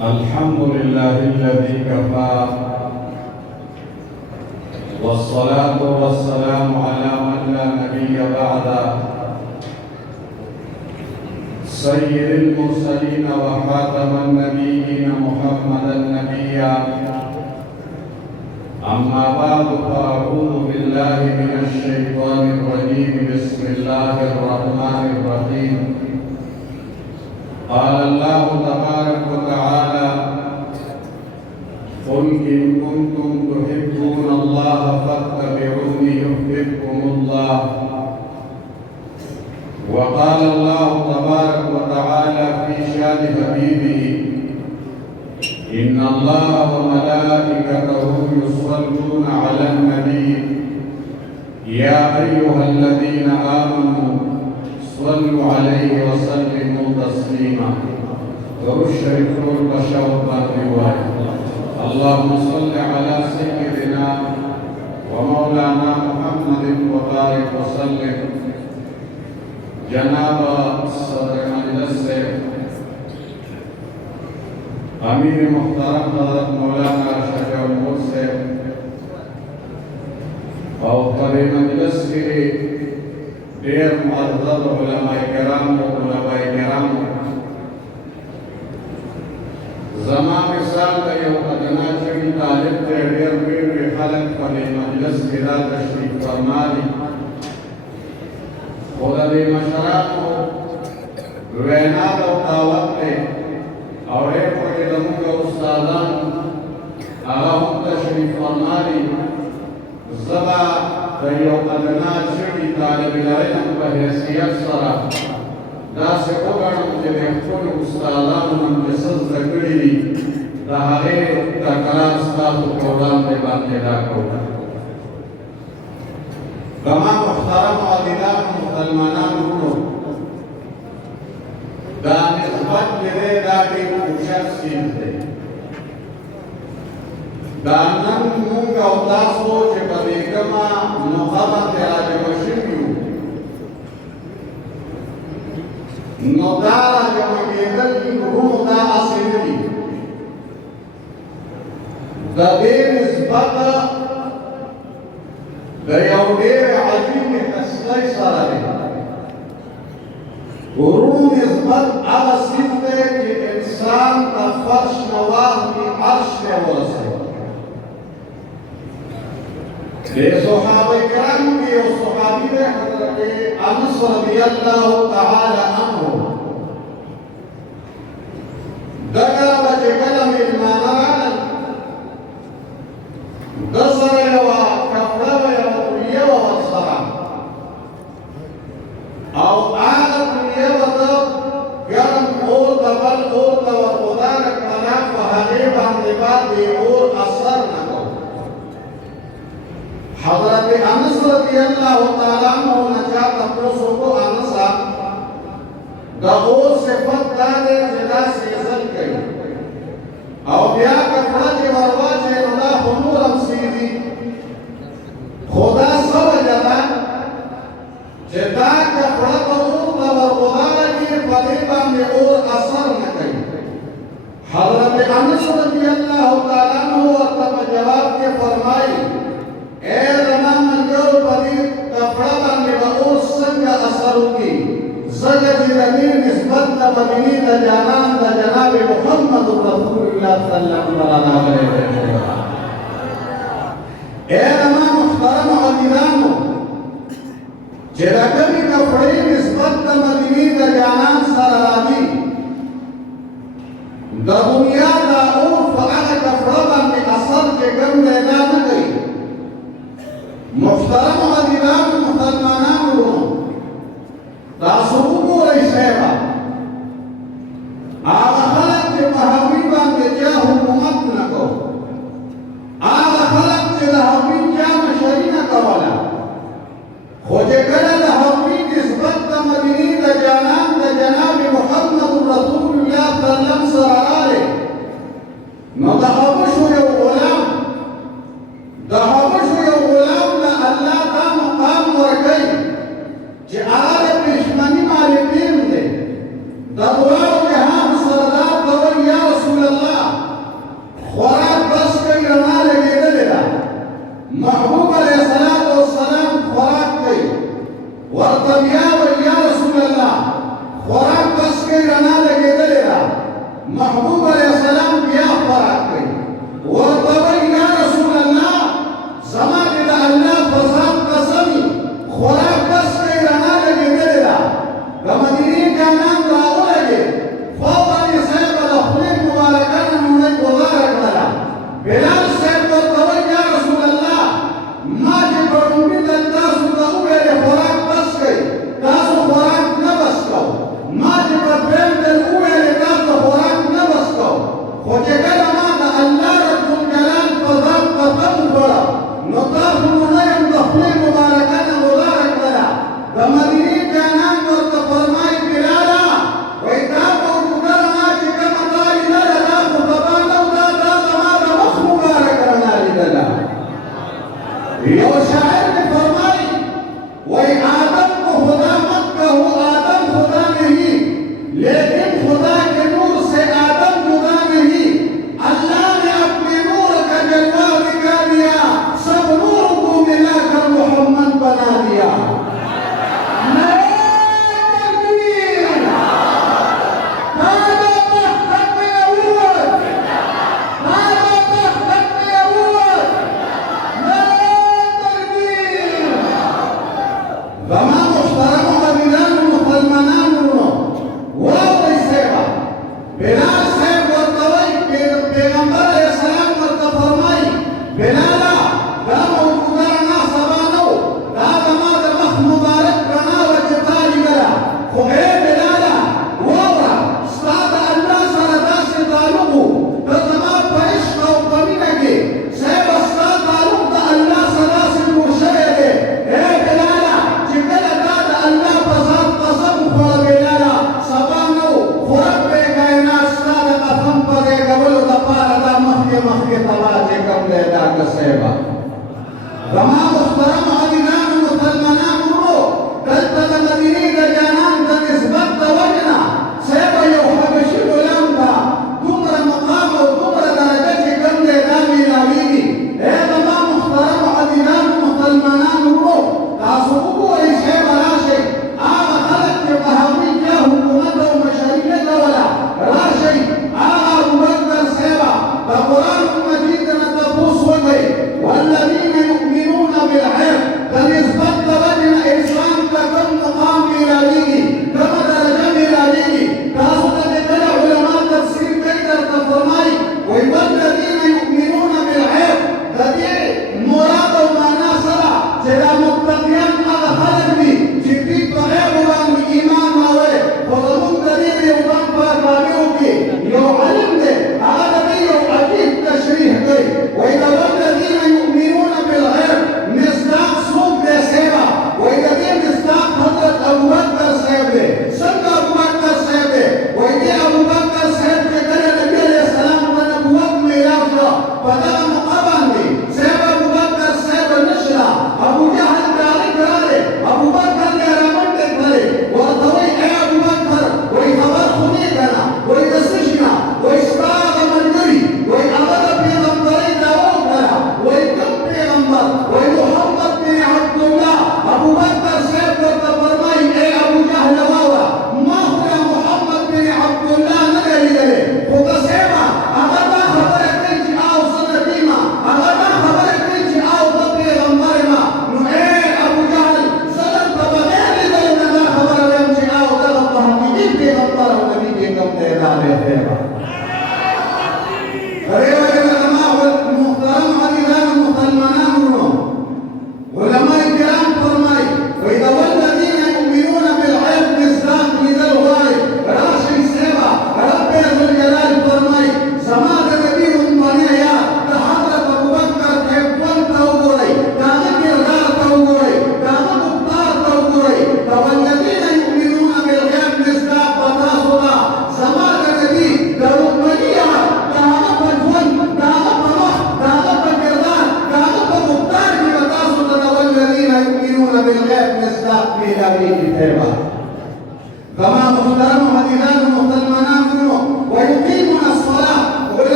الحمد لله الذي كفى والصلاة والسلام على من لا نبي بعده سيد المرسلين وخاتم النبيين محمدا نبيا. أما بعد فأعوذ بالله من الشيطان الرجيم. بسم الله الرحمن الرحيم. قال الله تبارك وتعالى: قل إن كنتم تحبون الله فاتبعوني يحببكم الله. وقال الله تبارك وتعالى في شان حبيبه: إن الله وملائكته يصلون على النبي يا أيها الذين آمنوا صلوا عليه وسلموا تسليما. ورشدوا البشر بالرواية. اللهم صل على سيدنا ومولانا محمد وبارك وسلم. جناب صدر مجلس سے امیر محترم حضرت مولانا شفیع الامور سے اور قری مجلس کے ډیر معزز علماء کرام زمان مثال کا یو ادنا چڑی طالب تے ډیر وی خلق په مجلس کې را تشریف فرمایي. خدا دې مشرانو وینا او دعوت ته او په دې زموږ استادان هغه تشریف فرمایي. زبا د یو ادنا چړي طالب العلم په حیثیت سره دا څه وګڼم چې د خپل استادانو نن څه زده کړي دي د هغې تکرار ستاسو په وړاندې باندې ادا کوم. زما محترمو عزیزانو مسلمانانو وروڼو، دا نسبت چې دی دا ډېر اوچت څیز دی. دا نن موږ او تاسو چې په دې کومه نوښه باندې راجمع شوي یو، نو دا راجمع کېدل وروڼو دا هسې نه دي. د دې نسبت د یو ډېر عظیمې هستۍ سره دی. وروڼو نسبت هغه صف دی چې انسان د فرش نه واخلي عرش ته ورسوي. د صحابه کرامو کې یو صحابي دی حضرت انس رضی الله تعالی عنه. دغه به چې کله مېلمانه رالل، ده سره یوه کپړه وه، یوه کلیه وه ورسره، او هغه کلیه به ده ګرم اور ته بل اور ته ورغودانه کړله، په هغې باندې به د اور اثر نه کوو. حضرت انس رضی الله تعالی عنہ نه چا تپوس وکړو: انسه د اور صفت دا دی چې دا سېزل کوي، او بیا کپړه چې ور واچوې نو دا خو نور هم سېزي. خو دا څه وجه ده چې دا کپړه به اور ته ورغودانه کړي، په دې باندې اور اثر نه کوي. حضرت انس رضی الله تعالی عنہ ورته په جواب کې فرمایي: اے زما ملګرو، په دې کپړه باندې به اوس څنګه اثر وکړي؟ ځکه چې د دې نسبت د مدینې د جانان د جناب محمد رسول الله صلی الله علیه وسلم. اے زما محترم عزیزانو، چې د کومې کپړې نسبت د مدینې د جانان سره راځي، د دنیا دا اور په هغه کپړه باندې اثر چې کوم دی دا نه کوي. محترم عزیزانو مسلمانانو وروڼو، تاسو وګورئ صاحبه، هغه خلک چې په هغوی باندې چا حکومت نه کو، هغه خلک چې د هغوی چا مشري نه کوله، خو چې کله د هغوی نسبت د مدینې د جانان د جناب محمد رسول الله صلی الله علیه وسلم سره راغی، نو د حبشو یو غلام له الله دا مقام ورکوي چې هغه د پښمني مالکین دی. د دعا او جهاد سردار ته وایي: یا رسول الله، ورطبيا ويا رسول الله خوراک بس کے رنا لگے دلیرا محبوب علیہ السلام بیا خوراک کئی ورطبی یا رسول اللہ زمان دا اللہ فضاد قسمی خوراک بس کے رنا لگے دلیرا گمدینی کا نام راو لگے فوضانی صاحب الخلیق مبارکان انہوں گزارک لگا بلال صاحب ورطبی یا رسول اللہ ما جی بڑھنگی دلتاسو دا اویلے خوراک بس کئی تاسو خوراک نبس کئی ما چې په دویم ځل وویلې تاسو خوراک نه بس کوو خو چې کله ما د الله رب الجلال په ذات قسم وکړه نو تاسو نو نه یم د خولې مبارکه نه ګزاره کړله د مدینې جانان ورته فرمایي بلاله وایي دا موجوده رڼا چې کومه تا لیدله دا خو سبا نه و دا زما د مخ مبارکه رڼا لیدله یو شاعر مې فرمایي وایي آدم کو خدا مت کہو آدم خدا نہیں لیکن خدا کے نور سے آدم جدا نہیں اللہ نے اپنے نور کا جلوہ دکھا دیا سب نور کو ملا کر محمد بنا دیا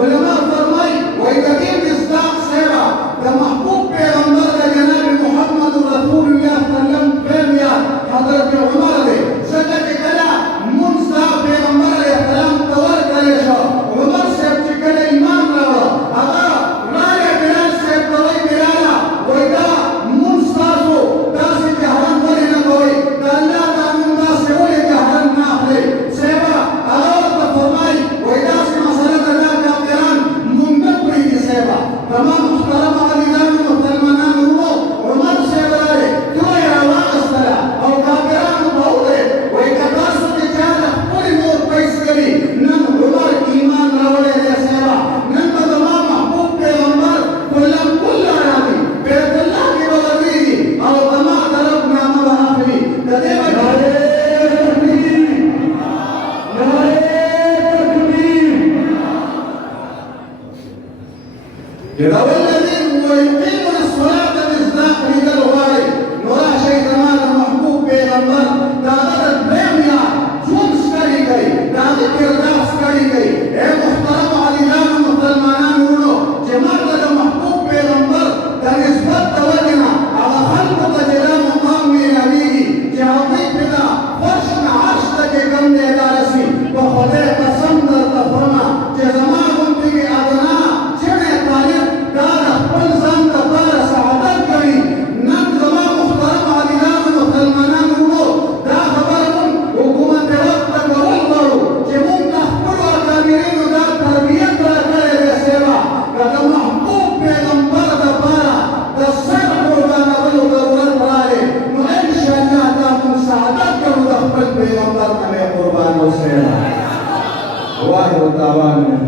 علماء فرمائے وَإِذَا والذين ويقيمون الصلاة مصداق للغاية نرى شيء زمان محبوب پیغمبر دعوت بيميا جونس کری گئی دعوت کرداس کری گئی اے محترم علیان مسلمانان ورنو جماعت دا محبوب پیغمبر دا نسبت توجنا على خلق تجرى مقام من نبیگی جاوی پدا فرشن عرش تکے کم دے دارسی وخدے قسم در تفرما جزمان انتگی ادنا چنے طالب دار اخبر زن دفار سعادت کری نن زمان محترم علیان مسلمانان ورنو دا خبرمون حکومت وقت تکرون برو جمون تخبر و اکامرین دا تربیت رکھے بے سیوا کتا محبوب پیغمبر دفارا دا سر قربان ولو ضرورت رالے نو انشاءاللہ دا من سعادت کرو دا خبر پیغمبر نمے قربان و سیوا واحد دعوان